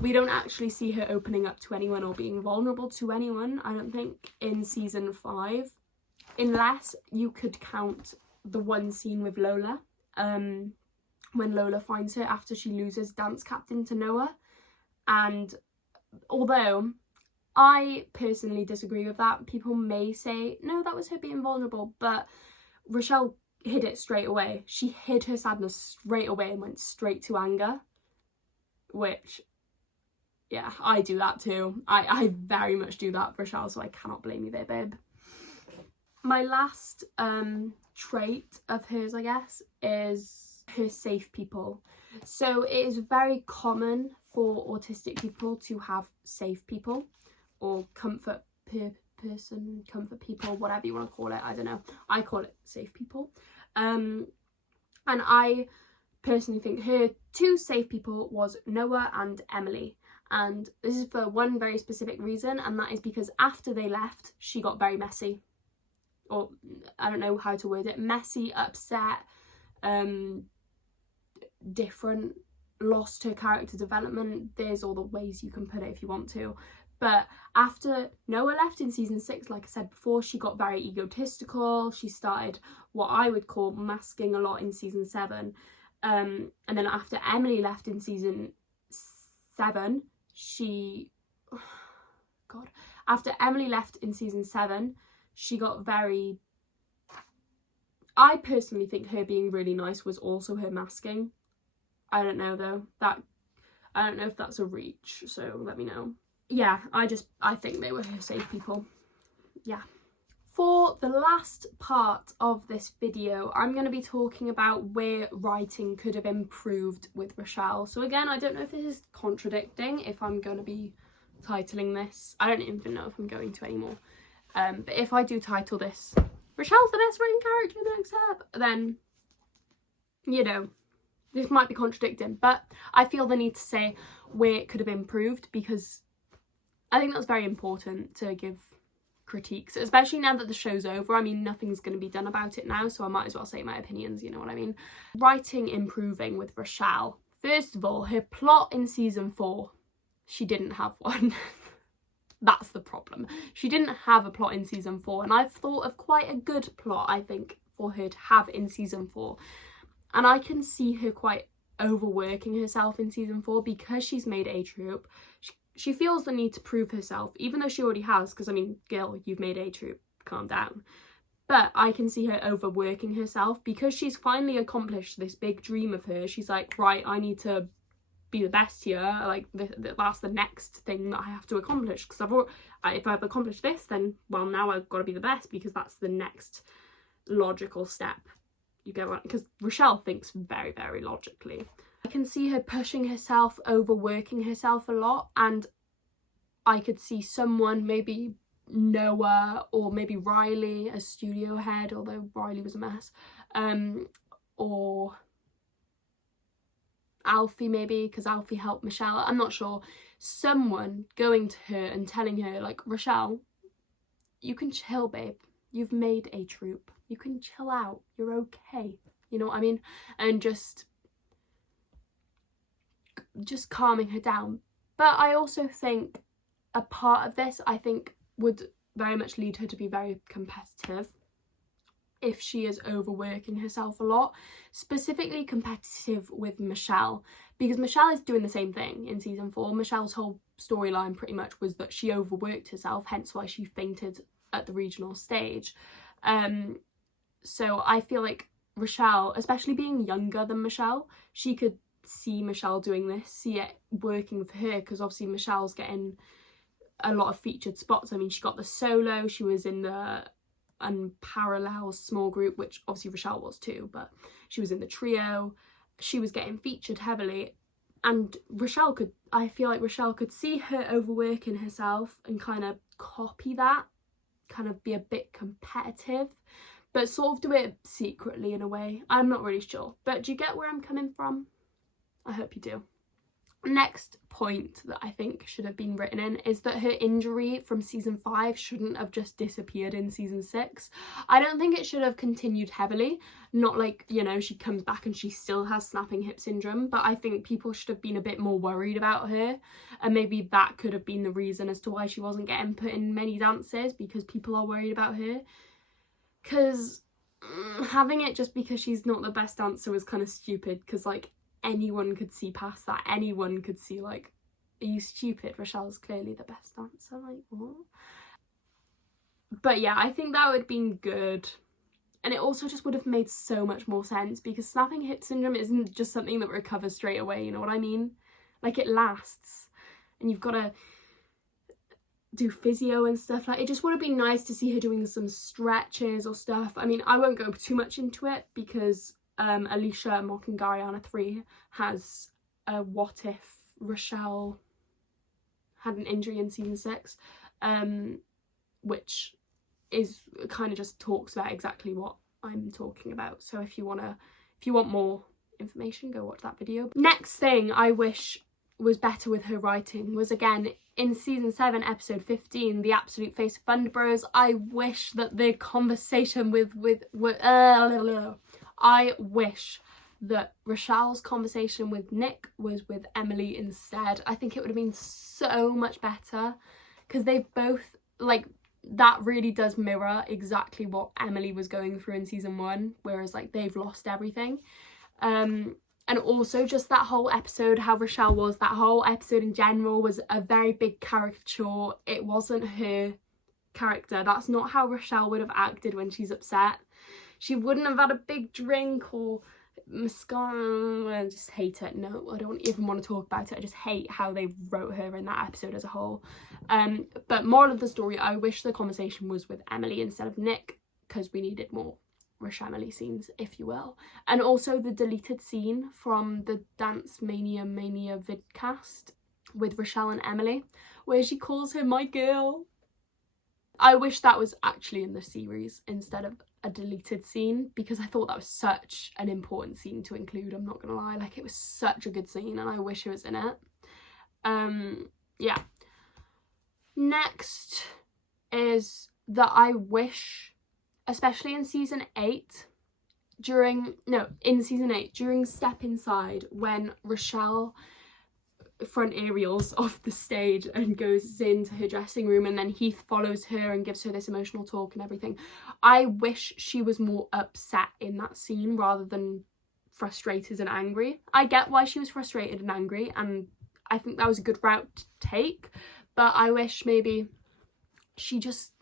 we don't actually see her opening up to anyone or being vulnerable to anyone, I don't think, in season 5. Unless you could count the one scene with Lola, when Lola finds her after she loses dance captain to Noah. And although I personally disagree with that, people may say, no, that was her being vulnerable, but Richelle hid it straight away. She hid her sadness straight away and went straight to anger, which, yeah, I do that too. I very much do that, Richelle, so I cannot blame you there, babe. My last trait of hers, I guess, is her safe people. So it is very common for autistic people to have safe people, or comfort people, whatever you want to call it. I don't know. I call it safe people. And I personally think her 2 safe people was Noah and Emily. And this is for one very specific reason, and that is because after they left, she got very messy. Or, I don't know how to word it. Messy, upset, different, lost her character development. There's all the ways you can put it if you want to. But after Noah left in season 6, like I said before, she got very egotistical. She started what I would call masking a lot in season 7. And then after Emily left in season 7, after Emily left in season 7, she got very... I personally think her being really nice was also her masking. I don't know though. I don't know if that's a reach, so let me know. Yeah, I think they were her safe people. Yeah. For the last part of this video, I'm going to be talking about where writing could have improved with Richelle. So again, I don't know if this is contradicting, if I'm going to be titling this. I don't even know if I'm going to anymore. But if I do title this, Richelle's the best written character in the next step, then, you know, this might be contradicting. But I feel the need to say where it could have improved, because I think that's very important to give critiques, especially now that the show's over. I mean, nothing's going to be done about it now, so I might as well say my opinions, you know what I mean? Writing improving with Richelle. First of all, her plot in season 4, she didn't have one. That's the problem. She didn't have a plot in season 4, and I've thought of quite a good plot, I think, for her to have in season 4. And I can see her quite overworking herself in season 4 because she's made A Troop. She feels the need to prove herself, even though she already has, because, I mean, girl, you've made A Troop, calm down. But I can see her overworking herself because she's finally accomplished this big dream of hers. She's like, right, I need to be the best here, like, that's the next thing that I have to accomplish, because if I've accomplished this, then, well, now I've got to be the best, because that's the next logical step. You get what? Because Richelle thinks very, very logically. I can see her pushing herself, overworking herself a lot, and I could see someone, maybe Noah or maybe Riley as studio head, although Riley was a mess, or Alfie maybe, because Alfie helped Michelle, I'm not sure. Someone going to her and telling her, like, Richelle, you can chill, babe. You've made a troop. You can chill out. You're okay. You know what I mean? And just calming her down. But I also think a part of this, I think, would very much lead her to be very competitive if she is overworking herself a lot, specifically competitive with Michelle, because Michelle is doing the same thing in season 4. Michelle's whole storyline pretty much was that she overworked herself, hence why she fainted at the regional stage. So I feel like Richelle, especially being younger than Michelle, she could see Michelle doing this, see it working for her, because obviously Michelle's getting a lot of featured spots. I mean, she got the solo, she was in the unparalleled small group, which obviously Richelle was too, but she was in the trio, she was getting featured heavily, and Richelle could, I feel like Richelle could see her overworking herself and kind of copy that, kind of be a bit competitive, but sort of do it secretly in a way. I'm not really sure, but do you get where I'm coming from? I hope you do. Next point that I think should have been written in is that her injury from season 5 shouldn't have just disappeared in season 6. I don't think it should have continued heavily, not like, you know, she comes back and she still has snapping hip syndrome, but I think people should have been a bit more worried about her, and maybe that could have been the reason as to why she wasn't getting put in many dances, because people are worried about her. Because having it just because she's not the best dancer was kind of stupid, because like anyone could see past that. Anyone could see, like, are you stupid? Richelle's clearly the best dancer, like, what? But yeah, I think that would have been good. And it also just would have made so much more sense, because snapping hip syndrome isn't just something that recovers straight away, you know what I mean? Like, it lasts, and you've got to do physio and stuff. Like, it just would have been nice to see her doing some stretches or stuff. I mean, I won't go too much into it, because Alicia Mocking Gariana 3 has a what if Richelle had an injury in season 6, which is kind of just talks about exactly what I'm talking about. So if you want more information, go watch that video. Next thing I wish was better with her writing was, again, in season 7 episode 15, The Absolute Face of Thunder Bros. I wish that the conversation I wish that Richelle's conversation with Nick was with Emily instead. I think it would have been so much better, because they both, like, that really does mirror exactly what Emily was going through in season 1, whereas, like, they've lost everything. And also just that whole episode, how Richelle was, that whole episode in general was a very big caricature. It wasn't her character. That's not how Richelle would have acted when she's upset. She wouldn't have had a big drink or mascara. I just hate it. No, I don't even want to talk about it. I just hate how they wrote her in that episode as a whole. But moral of the story, I wish the conversation was with Emily instead of Nick, because we needed more Emily scenes, if you will. And also the deleted scene from the Dance Mania vidcast with Richelle and Emily, where she calls her my girl. I wish that was actually in the series instead of a deleted scene, because I thought that was such an important scene to include. I'm not gonna lie, like, it was such a good scene and I wish it was in it. Yeah. Next is that I wish, especially in season 8, during Step Inside, when Richelle front aerials off the stage and goes into her dressing room, and then Heath follows her and gives her this emotional talk and everything. I wish she was more upset in that scene rather than frustrated and angry. I get why she was frustrated and angry, and I think that was a good route to take, but I wish maybe she just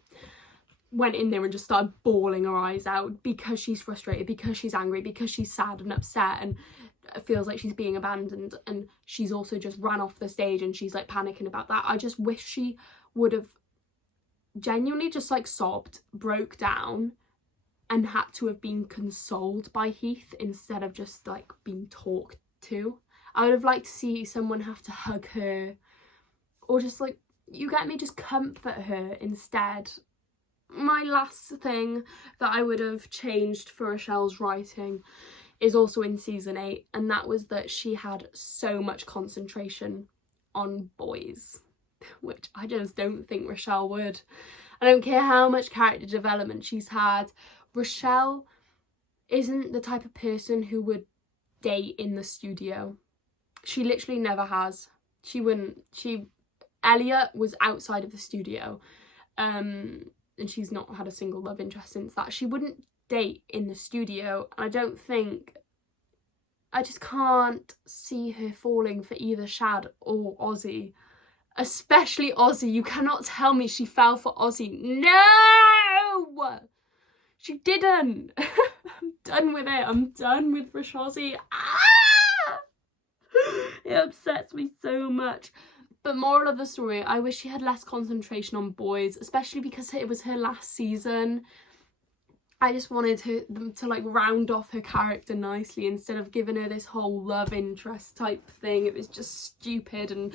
went in there and just started bawling her eyes out because she's frustrated, because she's angry, because she's sad and upset and feels like she's being abandoned, and she's also just ran off the stage and she's like panicking about that. I just wish she would have genuinely just like sobbed, broke down, and had to have been consoled by Heath instead of just like being talked to. I would have liked to see someone have to hug her, or just like, you get me, just comfort her instead. My last thing that I would have changed for Richelle's writing is also in season 8, and that was that she had so much concentration on boys, which I just don't think Richelle would. I don't care how much character development she's had. Richelle isn't the type of person who would date in the studio. She literally never has. She wouldn't. Elliot was outside of the studio, and she's not had a single love interest since that. She wouldn't date in the studio. I just can't see her falling for either Shad or Ozzy. Especially Ozzy. You cannot tell me she fell for Ozzy. No! She didn't. I'm done with it. I'm done with Richelle. Ah! It upsets me so much. But moral of the story, I wish she had less concentration on boys, especially because it was her last season. I just wanted them to like round off her character nicely instead of giving her this whole love interest type thing. It was just stupid and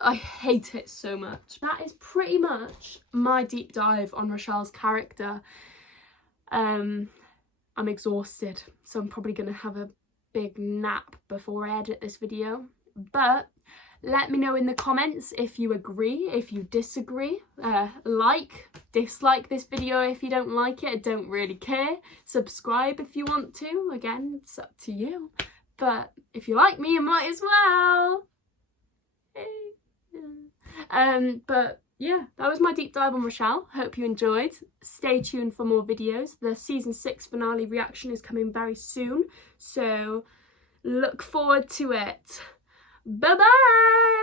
I hate it so much. That is pretty much my deep dive on Richelle's character. I'm exhausted, so I'm probably going to have a big nap before I edit this video. But let me know in the comments if you agree, if you disagree. Dislike this video if you don't like it. I don't really care. Subscribe if you want to. Again, it's up to you. But if you like me, you might as well. But yeah, that was my deep dive on Richelle. Hope you enjoyed. Stay tuned for more videos. The season 6 finale reaction is coming very soon, so look forward to it. Bye bye.